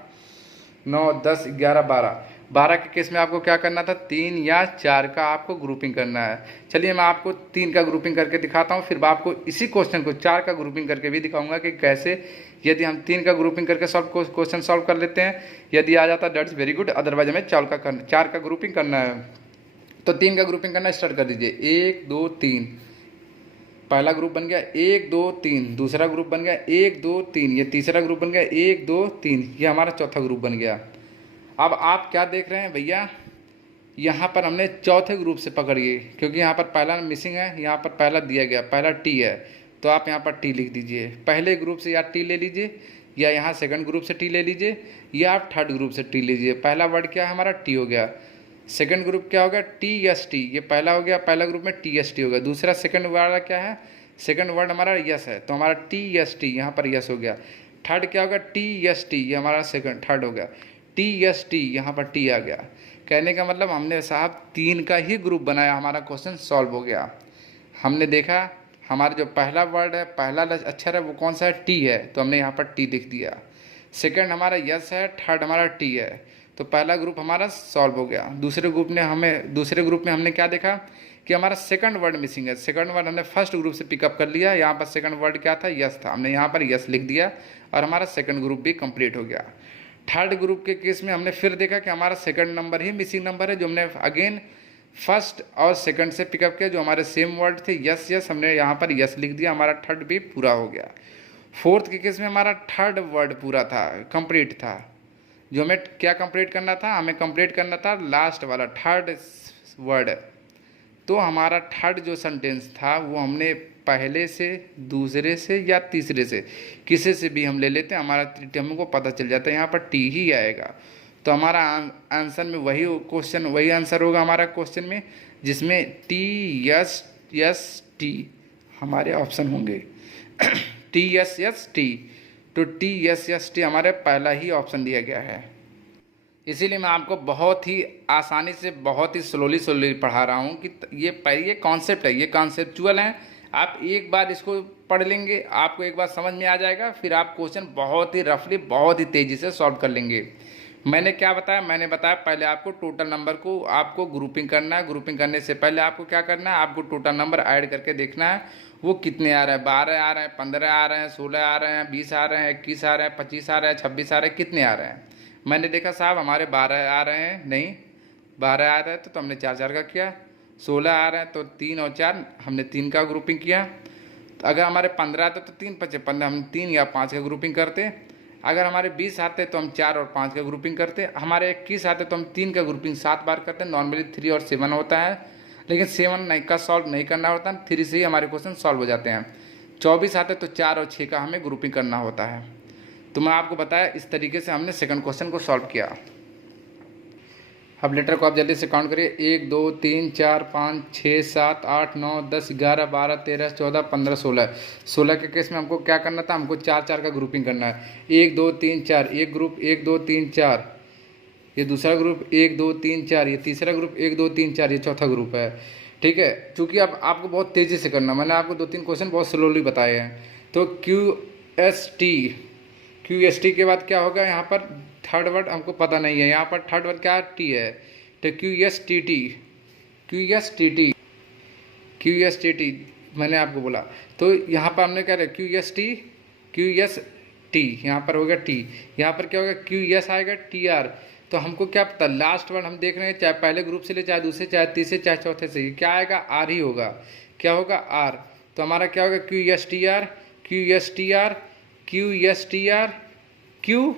9 10 11 12। 12 के केस में आपको क्या करना था, 3 या 4 का आपको ग्रुपिंग करना है। चलिए मैं आपको 3 का ग्रुपिंग करके दिखाता हूँ, फिर मैं आपको इसी क्वेश्चन को 4 का ग्रुपिंग करके भी दिखाऊंगा कि कैसे, यदि हम 3 का ग्रुपिंग करके क्वेश्चन सॉल्व कर लेते हैं, यदि आ जाता दैट्स वेरी गुड, अदरवाइज हमें 4 का ग्रुपिंग करना है। तो 3 का ग्रुपिंग करना स्टार्ट कर दीजिए। 1 2 3, पहला ग्रुप बन गया 1 2 3, दूसरा ग्रुप बन गया 1 2 3, ये तीसरा ग्रुप बन गया 1 2 3, ये हमारा चौथा ग्रुप बन गया। अब आप क्या देख रहे हैं भैया, यहाँ पर हमने चौथे ग्रुप से पकड़िए, क्योंकि यहाँ पर पहला मिसिंग है, यहाँ पर पहला दिया गया, पहला टी है, तो आप यहाँ पर टी लिख दीजिए। पहले ग्रुप से या टी ले लीजिए, या यहाँ सेकंड ग्रुप से टी ले लीजिए, या आप थर्ड ग्रुप से टी लीजिए। पहला वर्ड क्या है हमारा, टी हो गया। सेकंड ग्रुप क्या हो गया, टी एस टी, ये पहला हो गया, पहला ग्रुप में टी एस टी हो गया। दूसरा सेकंड वाला क्या है, सेकंड वर्ड हमारा यस है, तो हमारा टी एस टी यहाँ पर यस हो गया। थर्ड क्या होगा, टी एस टी, ये हमारा थर्ड हो गया। टी एस टी, यहाँ पर टी आ गया। कहने का मतलब हमने साहब 3 का ही ग्रुप बनाया, हमारा क्वेश्चन सॉल्व हो गया। हमने देखा हमारा जो पहला वर्ड है, पहला अक्षर है, वो कौन सा है, टी है, तो हमने यहाँ पर टी लिख दिया। सेकंड हमारा यस है, थर्ड हमारा टी है, तो पहला ग्रुप हमारा सॉल्व हो गया। दूसरे ग्रुप में हमने क्या देखा कि हमारा सेकंड वर्ड मिसिंग है। सेकंड वर्ड हमने फर्स्ट ग्रुप से पिकअप कर लिया। यहाँ पर सेकंड वर्ड क्या था, यस था, हमने यहाँ पर यस लिख दिया और हमारा सेकंड ग्रुप भी कंप्लीट हो गया। थर्ड ग्रुप के केस में हमने फिर देखा कि हमारा सेकंड नंबर ही मिसिंग नंबर है, जो हमने अगेन फर्स्ट और सेकंड से पिकअप किया, जो हमारे सेम वर्ड थे यस यस, हमने यहाँ पर यस लिख दिया, हमारा थर्ड भी पूरा हो गया। फोर्थ के केस में हमारा थर्ड वर्ड पूरा था, कंप्लीट था। जो हमें क्या कंप्लीट करना था, हमें कंप्लीट करना था लास्ट वाला थर्ड वर्ड। तो हमारा थर्ड जो सेंटेंस था वो हमने पहले से, दूसरे से या तीसरे से, किसी से भी हम ले लेते हैं, हमारा हमको पता चल जाता है यहाँ पर टी ही आएगा। तो हमारा आंसर में वही आंसर होगा हमारा क्वेश्चन में, जिसमें टी यस यस टी हमारे ऑप्शन होंगे। टी यस यस टी, तो टी यस यस टी हमारे पहला ही ऑप्शन दिया गया है। इसीलिए मैं आपको बहुत ही आसानी से, बहुत ही स्लोली पढ़ा रहा हूँ कि ये कॉन्सेप्ट है, ये कॉन्सेप्चुअल है। आप एक बार इसको पढ़ लेंगे, आपको एक बार समझ में आ जाएगा, फिर आप क्वेश्चन बहुत ही रफली, बहुत ही तेज़ी से सॉल्व कर लेंगे। मैंने क्या बताया, मैंने बताया पहले आपको टोटल नंबर को आपको ग्रुपिंग करना है। ग्रुपिंग करने से पहले आपको क्या करना है, आपको टोटल नंबर ऐड करके देखना है वो कितने आ रहे हैं। 12 आ रहे हैं, 15 आ रहे हैं, 16 आ रहे हैं, 20 आ रहे हैं, 21 आ रहे हैं, 25 आ रहे हैं, 26 आ रहे हैं, कितने आ रहे हैं। मैंने देखा साहब हमारे 12 आ रहे हैं, नहीं 12 आ रहे हैं तो हमने 4 4 का किया। 16 आ रहे हैं तो 3 और 4 हमने 3 का ग्रुपिंग किया। तो अगर हमारे 15 आते तो 3 5 15 हम 3 या 5 का ग्रुपिंग करते। अगर हमारे 20 आते तो हम 4 और 5 का ग्रुपिंग करते। हमारे 21 आते तो हम 3 का ग्रुपिंग 7 बार करते हैं। नॉर्मली 3 और 7 होता है, लेकिन 7 नहीं का सॉल्व नहीं करना होता, 3 से ही हमारे क्वेश्चन सॉल्व हो जाते हैं। 24 आते तो 4 और 6 का हमें ग्रुपिंग करना होता है। तो मैं आपको बताया इस तरीके से हमने सेकंड क्वेश्चन को सॉल्व किया। अब लेटर को आप जल्दी से काउंट करिए। 1 2 3 4 5 6 7 8 9 10 11 12 13 14 15 16। 16 के केस में हमको क्या करना था, हमको 4 4 का ग्रुपिंग करना है। 1 2 3 4 एक ग्रुप, 1 2 3 4 ये दूसरा ग्रुप, 1 2 3 4 ये तीसरा ग्रुप, 1 2 3 4 ये चौथा ग्रुप है। ठीक है, चूँकि अब आपको बहुत तेज़ी से करना, मैंने आपको 2-3 क्वेश्चन बहुत स्लोली बताए हैं। तो क्यू एस टी के बाद क्या होगा, यहाँ पर थर्ड वर्ड हमको पता नहीं है, यहाँ पर थर्ड वर्ड क्या टी है, तो क्यू एस टी टी मैंने आपको बोला। तो यहाँ पर हमने क्या क्यू एस टी यहाँ पर होगा टी, यहाँ पर क्या होगा क्यू एस आएगा टी आर। तो हमको क्या पता, लास्ट वर्ड हम देख रहे हैं, चाहे पहले ग्रुप से ले, चाहे दूसरे, चाहे तीसरे, चाहे चौथे से, क्या आएगा आर ही होगा। क्या होगा आर। तो हमारा क्या होगा Q S T R Q S T R Q S T R Q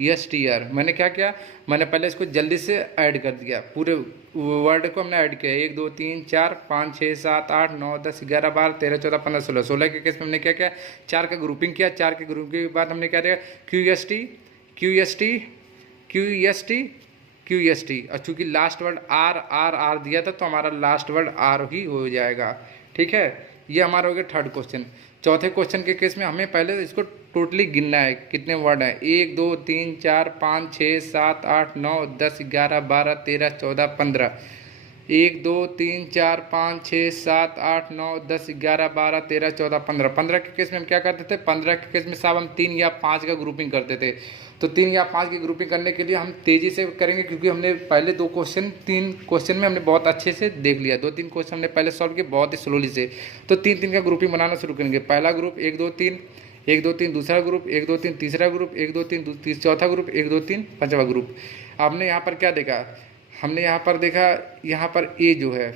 S T R. मैंने क्या किया, मैंने पहले इसको जल्दी से ऐड कर दिया, पूरे वर्ड को हमने ऐड किया। 1 2 3 4 5 6 7 8 9 10 11 12 13 14 15 16। 16 के केस में हमने क्या किया, 4 का ग्रुपिंग किया। 4 के ग्रुपिंग के बाद हमने क्या दिया, Q S T Q S T Q S T Q S T. और चूँकि last word R R R दिया था तो हमारा लास्ट वर्ड आर ही हो जाएगा। ठीक है, ये हमारा हो गया थर्ड क्वेश्चन। चौथे क्वेश्चन के केस में हमें पहले इसको टोटली गिनना है, कितने वर्ड हैं। 1 2 3 4 5 6 7 8 9 10 11 12 13 14 15। 1 2 3 4 5 6 7 8 9 10 11 12 13 14 15। 15 के केस में हम क्या करते थे, 15 के केस में साहब हम 3 या 5 का ग्रुपिंग करते थे। तो 3 या 5 की ग्रुपिंग करने के लिए हम तेज़ी से करेंगे, क्योंकि हमने पहले 3 क्वेश्चन में हमने बहुत अच्छे से देख लिया। 2-3 क्वेश्चन हमने पहले सॉल्व किए बहुत ही स्लोली से। तो 3-3 का ग्रुपिंग बनाना शुरू करेंगे। पहला ग्रुप 1 2 3 1 2 3, दूसरा ग्रुप 1 2 3, तीसरा ग्रुप 1 2 3, चौथा ग्रुप 1 2 3, पांचवा ग्रुप। आपने यहाँ पर क्या देखा, हमने यहाँ पर देखा, यहाँ पर ए जो है,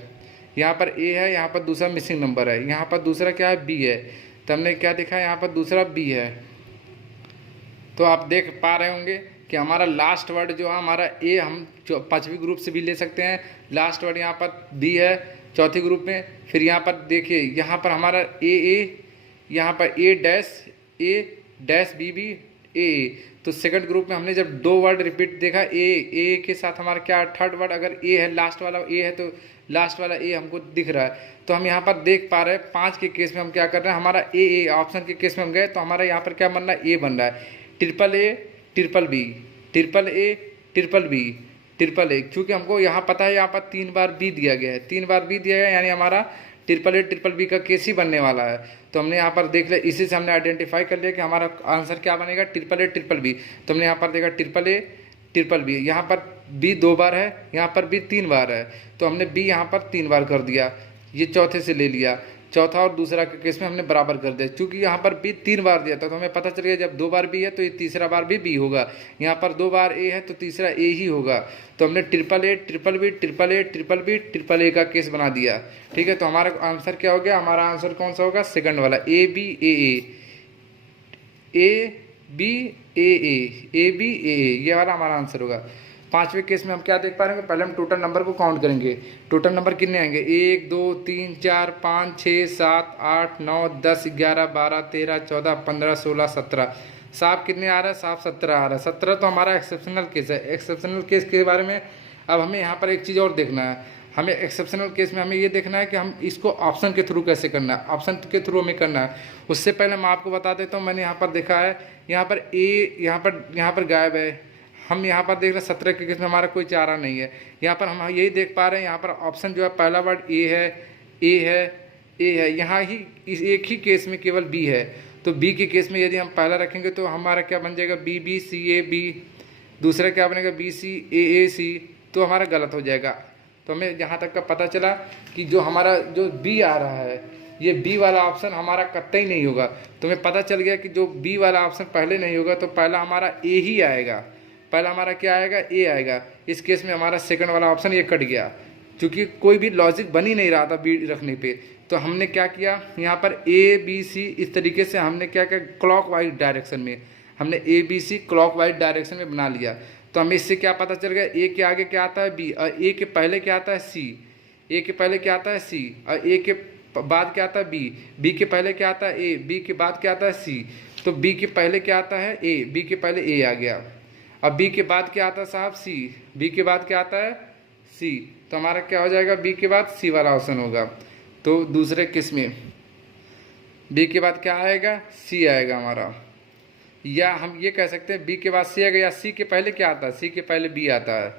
यहाँ पर ए है, यहाँ पर दूसरा मिसिंग नंबर है, यहाँ पर दूसरा क्या है बी है। तो हमने क्या देखा, यहाँ पर दूसरा बी है। तो आप देख पा रहे होंगे कि हमारा लास्ट वर्ड जो है हमारा ए, हम पांचवी ग्रुप से भी ले सकते हैं। लास्ट वर्ड यहाँ पर बी है चौथी ग्रुप में। फिर यहाँ पर देखिए, यहाँ पर हमारा ए, यहाँ पर ए डैश बी बी ए। तो सेकंड ग्रुप में हमने जब 2 वर्ड रिपीट देखा, ए के साथ हमारा क्या थर्ड वर्ड, अगर ए है लास्ट वाला ए है तो लास्ट वाला ए हमको दिख रहा है। तो हम यहाँ पर देख पा रहे हैं 5 के केस में हम क्या कर रहे हैं, हमारा ए ऑप्शन के केस में हम गए तो हमारा यहाँ पर क्या बन रहा है, ए बन रहा है। Triple A triple B, triple A triple B, triple A. क्योंकि हमको यहाँ पता है यहाँ पर 3 बार बी दिया गया है, 3 बार बी दिया गया है, यानी हमारा ट्रिपल ए ट्रिपल बी का केस ही बनने वाला है। तो हमने यहाँ पर देख लिया, इसी से हमने आइडेंटिफाई कर लिया कि हमारा आंसर क्या बनेगा, ट्रिपल ए ट्रिपल बी। तो हमने यहाँ पर देखा ट्रिपल ए ट्रिपल बी, यहाँ पर बी 2 बार है, यहाँ पर बी 3 बार है। तो हमने बी यहाँ पर 3 बार कर दिया, ये चौथे से ले लिया। चौथा और दूसरा के केस में हमने बराबर कर दिया, क्योंकि यहाँ पर बी 3 बार दिया था तो हमें पता चल गया जब 2 बार बी है तो ये तीसरा बार भी बी होगा। यहाँ पर 2 बार ए है तो तीसरा ए ही होगा। तो हमने triple A triple B triple A triple B triple A का केस बना दिया। ठीक है, तो हमारा आंसर क्या हो गया, हमारा आंसर कौन सा होगा, सेकंड वाला, A B A B A B A, ये वाला हमारा आंसर होगा। पांचवें केस में हम क्या देख पा रहे हैं, पहले हम टोटल नंबर को काउंट करेंगे। टोटल नंबर कितने आएंगे, 1 2 3 4 5 6 7 8 9 10 11 12 13 14 15 16 17। साहब कितने आ रहा है, साहब 17 आ रहा है। 17 तो हमारा एक्सेप्शनल केस है। एक्सेप्शनल केस के बारे में अब हमें यहाँ पर एक चीज़ और देखना है। हमें एक्सेप्शनल केस में हमें ये देखना है कि हम इसको ऑप्शन के थ्रू कैसे करना है, ऑप्शन के थ्रू हमें करना है। उससे पहले मैं आपको बता देता हूँ, मैंने यहाँ पर देखा है, यहाँ पर ए यहाँ पर गायब है। हम यहाँ पर देख रहे हैं 17 के केस में हमारा कोई चारा नहीं है। यहाँ पर हम यही देख पा रहे हैं, यहाँ पर ऑप्शन जो है पहला वर्ड ए है, यहाँ ही इस एक ही केस में केवल बी है। तो बी के केस में यदि हम पहला रखेंगे तो हमारा क्या बन जाएगा, B B C A B दूसरा क्या बनेगा बी सी ए सी, तो हमारा गलत हो जाएगा। तो हमें यहाँ तक का पता चला कि जो हमारा जो बी आ रहा है, ये बी वाला ऑप्शन हमारा कतई नहीं होगा। तो हमें पता चल गया कि जो बी वाला ऑप्शन पहले नहीं होगा, तो पहला हमारा ए ही आएगा। पहला हमारा क्या आएगा, ए आएगा। इस केस में हमारा सेकंड वाला ऑप्शन ये कट गया, क्योंकि कोई भी लॉजिक बन ही नहीं रहा था बी रखने पे। तो हमने क्या किया, यहाँ पर ए बी सी इस तरीके से हमने क्या किया, क्लॉक वाइज डायरेक्शन में हमने A B C clockwise direction में बना लिया। तो हमें इससे क्या पता चल गया, ए के आगे क्या आता है बी, और ए के पहले क्या आता है सी, ए के पहले क्या आता है सी, और ए के बाद क्या आता है बी, बी के पहले क्या आता है ए, बी के बाद क्या आता है सी। तो बी के पहले क्या आता है ए, बी के पहले ए आ गया। अब बी के बाद क्या आता है साहब सी, बी के बाद क्या आता है सी। तो हमारा क्या हो जाएगा, बी के बाद सी वाला ऑप्शन होगा। तो दूसरे केस में बी के बाद क्या आएगा, सी आएगा हमारा। या हम ये कह सकते हैं बी के बाद सी आएगा, या सी के पहले क्या आता है, सी के पहले बी आता है।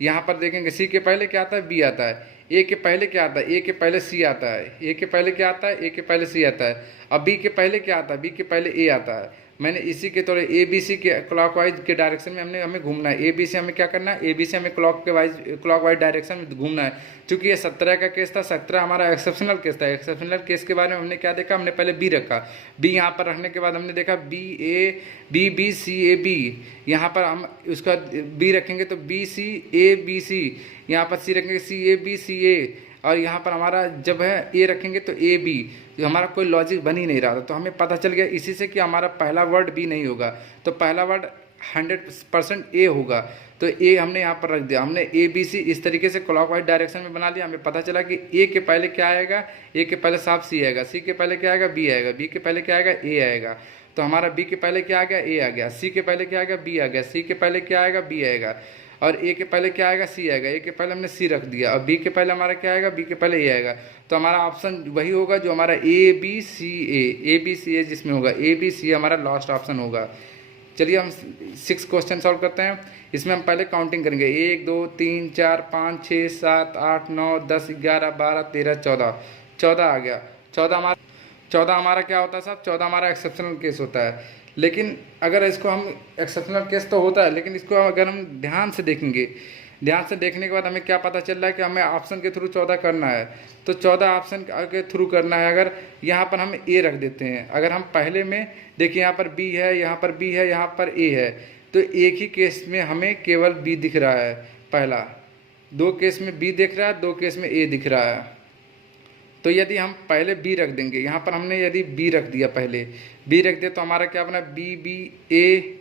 यहाँ पर देखेंगे सी के पहले क्या आता है, बी आता है। ए के पहले क्या आता है, ए के पहले सी आता है। ए के पहले क्या आता है, ए के पहले सी आता है। अब बी के पहले क्या आता है, बी के पहले ए आता है। मैंने इसी के तौर ए बी सी के क्लॉकवाइज के डायरेक्शन में हमें घूमना है। ए बी सी हमें क्या करना है, ए बी सी हमें क्लॉकवाइज डायरेक्शन में घूमना है। चूंकि ये 17 का केस था, 17 हमारा एक्सेप्शनल केस था। एक्सेप्शनल केस के बारे में हमने क्या देखा, हमने पहले बी रखा। बी यहाँ पर रखने के बाद हमने देखा B B C A B, यहाँ पर हम उसका बी रखेंगे तो बी सी ए बी सी, यहाँ पर सी रखेंगे सी ए बी सी ए, और यहाँ पर हमारा जब है ए रखेंगे तो ए बी। तो हमारा कोई लॉजिक बन ही नहीं रहा था। तो हमें पता चल गया इसी से कि हमारा पहला वर्ड बी नहीं होगा, तो पहला वर्ड 100% ए होगा। तो ए हमने यहाँ पर रख दिया। हमने ए बी सी इस तरीके से क्लॉकवाइज डायरेक्शन में बना लिया। हमें पता चला कि ए के पहले क्या आएगा, ए के पहले साफ सी आएगा, सी के पहले क्या आएगा, बी आएगा, बी के पहले क्या आएगा, ए आएगा। तो हमारा बी के पहले क्या आ गया, ए आ गया। सी के पहले क्या आ गया, बी आ गया। सी के पहले क्या आएगा, बी आएगा। और ए के पहले क्या आएगा, सी आएगा। ए के पहले हमने सी रख दिया। और बी के पहले हमारा क्या आएगा, बी के पहले ए आएगा। तो हमारा ऑप्शन वही होगा जो हमारा ए बी सी ए जिसमें होगा, ए बी सी हमारा लास्ट ऑप्शन होगा। चलिए हम 6 क्वेश्चन सॉल्व करते हैं। इसमें हम पहले काउंटिंग करेंगे, 1 2 3 4 5 6 7 8 9 10 11 12 13 14, 14 आ गया। 14 हमारा क्या होता है साहब, 14 हमारा एक्सेप्शनल केस होता है। लेकिन अगर इसको हम एक्सेप्शनल केस तो होता है, लेकिन इसको अगर हम ध्यान से देखेंगे, ध्यान से देखने के बाद हमें क्या पता चल रहा है कि हमें ऑप्शन के थ्रू 14 करना है। तो 14 ऑप्शन के थ्रू करना है। अगर यहाँ पर हम ए रख देते हैं, अगर हम पहले में देखिए यहाँ पर बी है, यहाँ पर बी है, यहाँ पर ए है, तो एक ही केस में हमें केवल बी दिख रहा है पहला। 2 केस में बी दिख रहा है, 2 केस में ए दिख रहा है। तो यदि हम पहले बी रख देंगे, यहाँ पर हमने यदि बी रख दिया, पहले बी रख दिया, तो हमारा क्या बना, बी बी ए,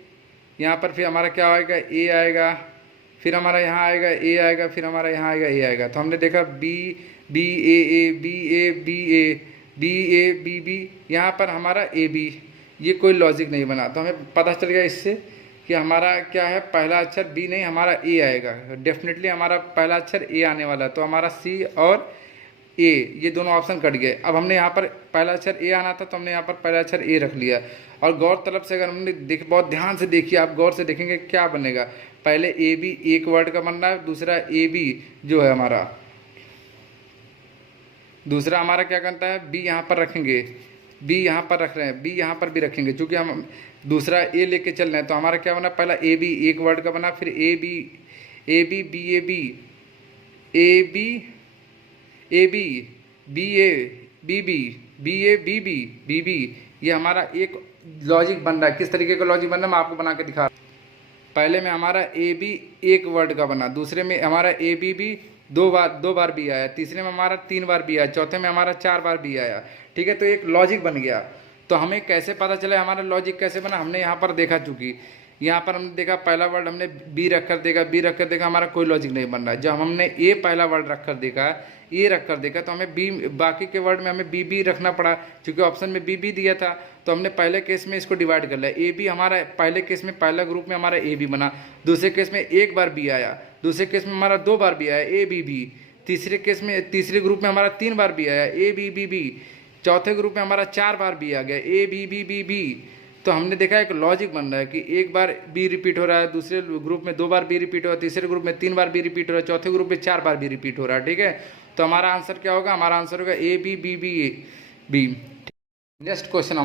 यहाँ पर फिर हमारा क्या आएगा, ए आएगा, फिर हमारा यहाँ आएगा ए आएगा, फिर हमारा यहाँ आएगा ए आएगा। तो हमने देखा B B A B A B A B A B B, यहाँ पर हमारा ए बी, ये कोई लॉजिक नहीं बना। तो हमें पता चल गया इससे कि हमारा क्या है, पहला अक्षर बी नहीं, हमारा ए आएगा। डेफिनेटली हमारा पहला अक्षर ए आने वाला है। तो हमारा सी और ए, ये दोनों ऑप्शन कट गए। अब हमने यहाँ पर पहला अक्षर ए आना था, तो हमने यहाँ पर पहला अक्षर ए रख लिया। और गौर तलब से अगर हमने बहुत ध्यान से देखिए, आप गौर से देखेंगे क्या बनेगा। पहले ए बी एक वर्ड का बन रहा है, दूसरा ए बी जो है हमारा, दूसरा हमारा क्या करता है, बी यहाँ पर रखेंगे, बी यहाँ पर रख रहे हैं, बी यहाँ पर भी रखेंगे, क्योंकि हम दूसरा ए लेके चल रहे हैं। तो हमारा क्या बना, पहला ए बी एक वर्ड का बना, फिर A B B A B A B A B B A B B B A B B B B, ये हमारा एक लॉजिक बन रहा है। किस तरीके का लॉजिक बन रहा है मैं आपको बना के दिखा रहा हूँ। पहले में हमारा ए बी एक वर्ड का बना, दूसरे में हमारा ए बी भी दो बार भी आया, तीसरे में हमारा 3 बार भी आया, चौथे में हमारा 4 बार भी आया। ठीक है, तो एक लॉजिक बन गया। तो हमें कैसे पता चला हमारा लॉजिक कैसे बना, हमने यहाँ पर देखा, चूँकि यहाँ पर हमने देखा पहला वर्ड हमने बी रख कर देखा, बी रख कर देखा, हमारा कोई लॉजिक नहीं बन रहा है। जब हमने ए पहला वर्ड रख कर देखा, ए रख कर देखा, तो हमें बी, बाकी के वर्ड में हमें बी बी रखना पड़ा, क्योंकि ऑप्शन में बी बी दिया था। तो हमने पहले केस में इसको डिवाइड कर लिया। ए बी हमारा पहले केस में, पहला ग्रुप में हमारा ए बी बना, दूसरे केस में 1 बार बी आया, दूसरे केस में हमारा 2 बार बी आया ए बी बी, तीसरे केस में, तीसरे ग्रुप में हमारा 3 बार बी आया ए बी बी बी, चौथे ग्रुप में हमारा 4 बार बी आ गया A B B B B. तो हमने देखा एक लॉजिक बन रहा है कि 1 बार बी रिपीट हो रहा है, दूसरे ग्रुप में 2 बार बी रिपीट हो रहा है, तीसरे ग्रुप में 3 बार बी रिपीट हो रहा है, चौथे ग्रुप में 4 बार बी रिपीट हो रहा है। ठीक है, तो हमारा आंसर क्या होगा, हमारा आंसर होगा A B B B B. Next question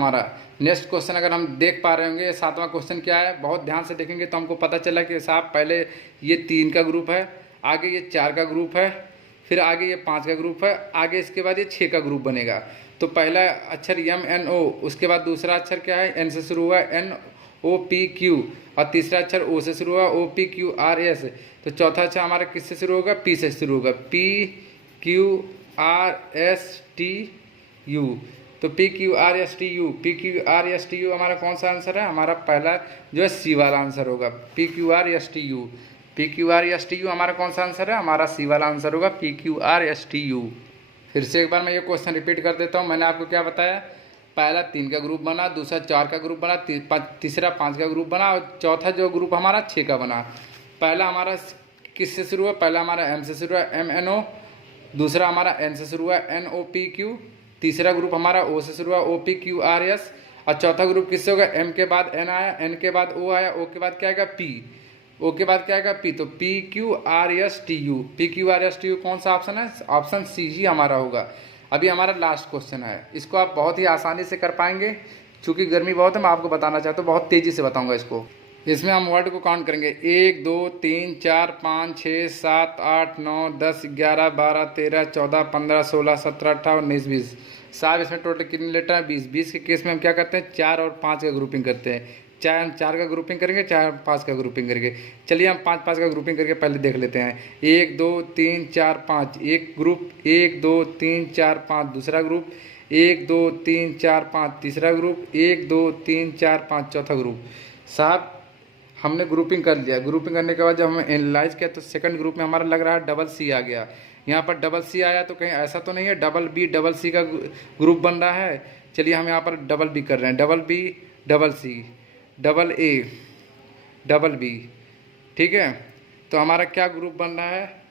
अगर हम देख पा रहे होंगे, 7वां क्वेश्चन क्या है, बहुत ध्यान से देखेंगे तो हमको पता चला कि साहब पहले ये 3 का ग्रुप है, आगे ये 4 का ग्रुप है, फिर आगे ये 5 का ग्रुप है, आगे इसके बाद ये 6 का ग्रुप बनेगा। तो पहला अक्षर MNO, उसके बाद दूसरा अक्षर क्या है, N से शुरू हुआ NOPQ, और तीसरा अक्षर O से शुरू हुआ OPQRS। तो चौथा अक्षर हमारा किससे शुरू होगा, P से शुरू होगा, PQRSTU। तो PQRSTU हमारा कौन सा आंसर है, हमारा पहला जो है सी वाला आंसर होगा, PQRSTU हमारा कौन सा आंसर है, हमारा सी वाला आंसर होगा, PQRSTU। फिर से एक बार मैं ये क्वेश्चन रिपीट कर देता हूँ। मैंने आपको क्या बताया, पहला 3 का ग्रुप बना, दूसरा 4 का ग्रुप बना, तीसरा 5 का ग्रुप बना, और चौथा जो ग्रुप हमारा 6 का बना। पहला हमारा किससे शुरू हुआ, पहला हमारा M से शुरू हुआ MNO, दूसरा हमारा N से शुरू हुआ NOPQ, तीसरा ग्रुप हमारा O से शुरू हुआ OPQRS, और चौथा ग्रुप किससे होगा, M के बाद N आया, N के बाद O आया, O के बाद क्या आएगा P, O के बाद क्या आएगा P। तो PQRSTU कौन सा ऑप्शन है, ऑप्शन सी ही हमारा होगा। अभी हमारा लास्ट क्वेश्चन है, इसको आप बहुत ही आसानी से कर पाएंगे, चूँकि गर्मी बहुत है, मैं आपको बताना चाहता हूँ, बहुत तेज़ी से बताऊँगा इसको। इसमें हम वर्ड को काउंट करेंगे, 1 2 3 4 5 6 7 8 9 10 11 12 13 14 15 16 17 18 19 20। साहब इसमें टोटल कितने लेटर हैं, 20। 20 के केस में हम क्या करते हैं, 4 और 5 का ग्रुपिंग करते हैं। 4 का ग्रुपिंग करेंगे, 4 5 का ग्रुपिंग करेंगे। चलिए हम 5 5 का ग्रुपिंग करके पहले देख लेते हैं। 1 2 3 4 5 एक ग्रुप, 1 2 3 4 5 दूसरा ग्रुप, 1 2 3 4 5 तीसरा ग्रुप, 1 2 3 4 5 चौथा ग्रुप। साहब हमने ग्रुपिंग कर लिया, ग्रुपिंग करने के बाद जब हमें एनालाइज किया तो सेकंड ग्रुप में हमारा लग रहा है डबल सी आ गया। यहाँ पर डबल सी आया तो कहीं ऐसा तो नहीं है डबल बी डबल सी का ग्रुप बन रहा है। चलिए हम यहाँ पर डबल बी कर रहे हैं, double B double C double A double B, ठीक है। तो हमारा क्या ग्रुप बन रहा है,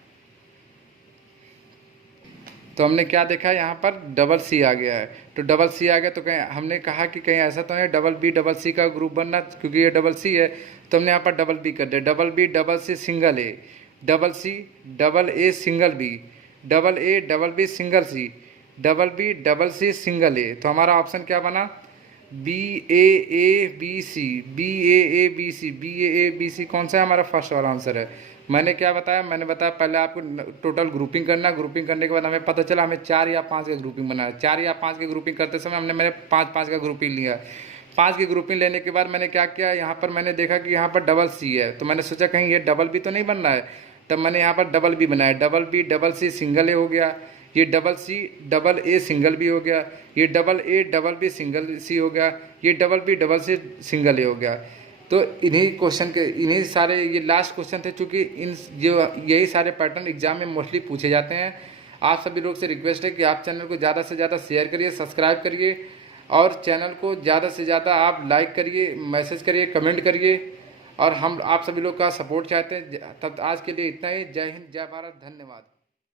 तो हमने क्या देखा, यहाँ पर डबल सी आ गया है। तो डबल सी आ गया तो कहीं हमने कहा कि कहीं ऐसा तो नहीं डबल बी डबल सी का ग्रुप बनना, क्योंकि ये डबल सी है तो हमने यहाँ पर डबल बी कर दिया। Double B double C single A, double C double A single B, double A double B single C, double B double C single A. तो हमारा ऑप्शन क्या बना, BAABC, BAABC, BAABC कौन सा है, हमारा फर्स्ट वाला आंसर है। मैंने क्या बताया, मैंने बताया पहले आपको टोटल ग्रुपिंग करना, ग्रुपिंग करने के बाद हमें पता चला हमें 4 या 5 का ग्रुपिंग बनाया। 4 या 5 की ग्रुपिंग करते समय हमने मैंने 5 का ग्रुपिंग लिया। 5 की ग्रुपिंग लेने के बाद मैंने क्या किया, यहाँ पर मैंने देखा कि यहाँ पर डबल सी है, तो मैंने सोचा कहीं ये डबल बी तो नहीं बन रहा है, तब मैंने यहाँ पर डबल बी बनाया। Double B double C single A हो गया, ये double C double A single B हो गया, ये double A double B single C हो गया, ये double B double C single A हो गया। तो इन्हीं क्वेश्चन के इन्हीं सारे ये लास्ट क्वेश्चन थे, चूँकि इन जो यही सारे पैटर्न एग्जाम में मोस्टली पूछे जाते हैं। आप सभी लोग से रिक्वेस्ट है कि आप चैनल को ज़्यादा से ज़्यादा शेयर करिए, सब्सक्राइब करिए, और चैनल को ज़्यादा से ज़्यादा आप लाइक करिए, मैसेज करिए, कमेंट करिए, और हम आप सभी लोग का सपोर्ट चाहते हैं। तब आज के लिए इतना ही। जय हिंद, जय भारत, धन्यवाद।